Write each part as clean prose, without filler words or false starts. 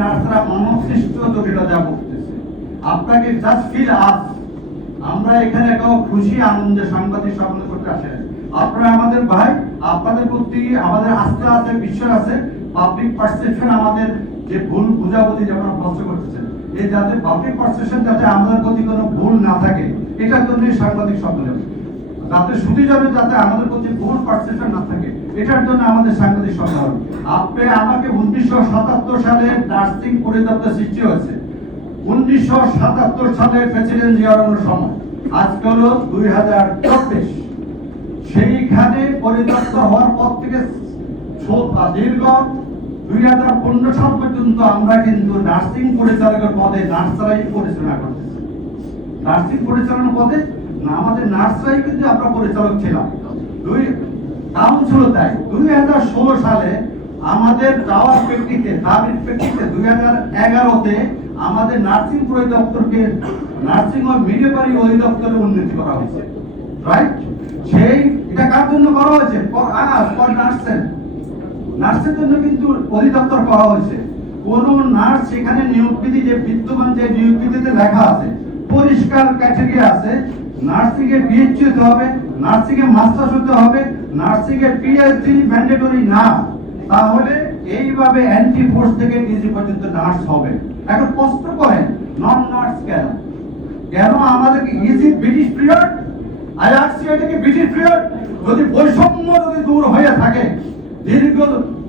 নার্সরা মানবসৃষ্ট জটিলতা ভুগতেছে। আপনাকে জাস্ট ফিল আস, আমরা এখানে কেউ খুশি আনন্দে সাংবাদিক সম্মেলন করতে আসেন। আপনারা আমাদের ভাই, আপনাদের প্রতি আমাদের আস্থা আছে, বিশ্বাস আছে। পাবলিক পারসেপশন আমাদের যে ভুল বুঝাবুঝি যেমন নষ্ট করতেছেন, এই যাতে পাবলিক পারসেপশন যাতে আমাদের প্রতি কোনো ভুল না থাকে, এটার জন্য সাংবাদিক সম্মেলন, যাতে সুবিধাজনে যাতে আমাদের প্রতি ভুল পারসেপশন না থাকে, এটার জন্য আমাদের সাংবাদিক সম্মেলন। আপনি আমাকে 1977 সালে নার্সিং পরিদপ্তর সৃষ্টি হয়েছে, 1977 সালে প্রেসিডেন্ট জিয়া রহমানের সময়, আজকে হলো 2024। সেইখানে পরিদপ্তর হওয়ার পর থেকে দীর্ঘ 2015 সাল পর্যন্ত আমরা কিন্তু নার্সিং পরিচালকের পদে নার্সরাই পরিচালনা করতেছি। নার্সিং পরিচালনা পদে না আমাদের নার্সরাই কিন্তু আমরা পরিচালক ছিলাম। কাউন্সিল তাই 2016 সালে আমাদের দাওয়ার প্রেক্ষিতে দাবির প্রেক্ষিতে 2011-তে আমাদের নার্সিং পরিদপ্তরকে নার্সিং ও মিডওয়াইফারি অধিদপ্তরে উন্নতি করা হয়েছে। রাইট? সেই এটা কার জন্য করা হয়েছে? নার্সের জন্য কিন্তু অধিদপ্তর করা হয়েছে। কোন নার্স সেখানে নিয়োগ বিধি যে বিদ্যমান যে নিয়োগ বিধিতে লেখা আছে, পরিষ্কার ক্যাটাগরি আছে, নার্সিং এ পিএইচডি হতে হবে, নার্সিং এ মাস্টার্স হতে হবে, নার্সিং এ পিএইচডি ম্যান্ডেটরি না, তাহলে এইভাবে এন্ট্রি ফোর্স থেকে ডিজি পর্যন্ত নার্স হবে। এখন প্রশ্ন করেন নন নার্স কেন? কেন আমাদের ইজি British period? I ask you, এটা কি ব্রিটিশ পিরিয়ড? যদি বৈষম্য যদি দূর হয়ে থাকে,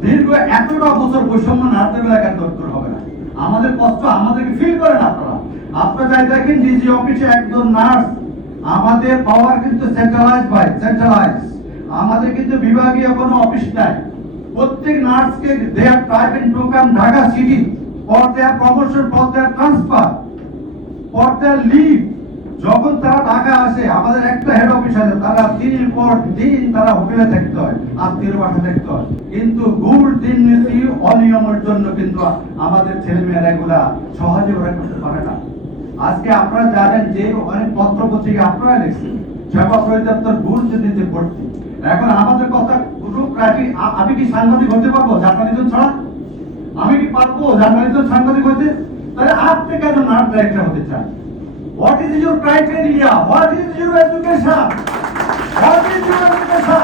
দীর্ঘ এতটা বছর বৈষম্য নার্সের বেলা কেন দূর হবে না? আমাদের কষ্ট আমাদেরকে ফিল করেন আপনারা। আপনারা যাই দেখেন ডিজি অফিসে একজন নার্স, আমাদের পাওয়ার কিন্তু সেন্ট্রালাইজ, আমাদের কিন্তু বিভাগীয় কোনো অফিস নাই। প্রত্যেক নার্সকে they are private program Dhaka city for their promotion, for their transfer, for their leave. যখন তারা ঢাকা আসে, আমাদের একটা হেড অফিস আছে, তারা দিনের পর দিন তারা হোটেলে থাকতে হয়, আত্মীয় বাসা থাকতে হয়। কিন্তু ঘুর দুর্নীতি অনিয়মের জন্য কিন্তু আমাদের ছেলেমেয়েরা এগুলা সহজে ওরা করতে পারে না। আজকে আপনারা জানেন যে অনেক পত্র পত্রিকা আপনারা লিখছেন সেবা পরিদপ্তর ঘুর দুর্নীতি ভর্তি। এখন আমাদের কথা আমি কি সাংবাদিক হতে পারবো জার্নালিজম ছাড়া? আমি কি পারবো জার্নালিজম সাংবাদিক হতে? তাহলে আপনি কেন নার্স ডাইরেক্টর হতে চান? What is your criteria? What is your education? What is your education?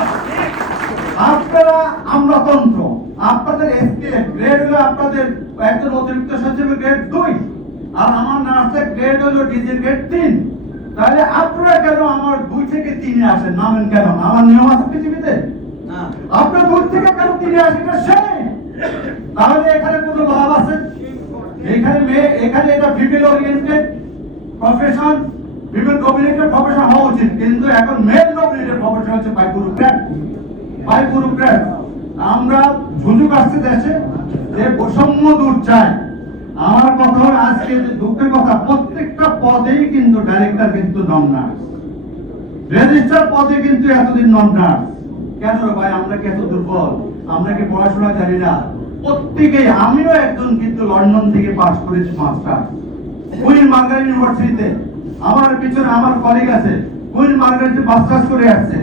আপনারা আমলাতন্ত্র, আপনাদের স্কেল গ্রেড হলো আপনাদের একজন অতিরিক্ত সচিবের গ্রেড 2, আর আমার নার্সের গ্রেড হলো ডিজির গ্রেড 3। তাহলে আপনারা কেন আমার 2 থেকে 3-এ আসেন? নামেন কেন? আমার নিয়ম আছে পৃথিবীতে? না। আপনারা 2 থেকে কেন 3-এ আসেন? এটা সেই তাহলে এখানে কোনো লাভ আছে? এখানে এটা female oriented profession, female dominated profession হওয়া উচিত, কিন্তু এখন মেল ডমিনেটেড প্রফেশন হচ্ছে বাই ব্যুরোক্র্যাট। আমরা সুযোগ আসছে দেশে যে বৈষম্য দূর চাই। আমার কথা হলো আজকে যে দুঃখের কথা, প্রত্যেকটা পদেই কিন্তু ডাইরেক্টর কিন্তু নন নার্স, রেজিস্ট্রার পদে কিন্তু এতদিন নন নার্স। কেন রে ভাই? আমরা কি এত দুর্বল? আমরা কি পড়াশোনা জানি না? প্রত্যেকেই, আমিও একজন কিন্তু লন্ডন থেকে পাস করেছি মাস্টার, কুইন মার্গারেট ইউনিভার্সিটিতে। আমার পিছনে আমার কলিগ আছে, কুইন মার্গারেটে মাস্টার্স করে আসছে।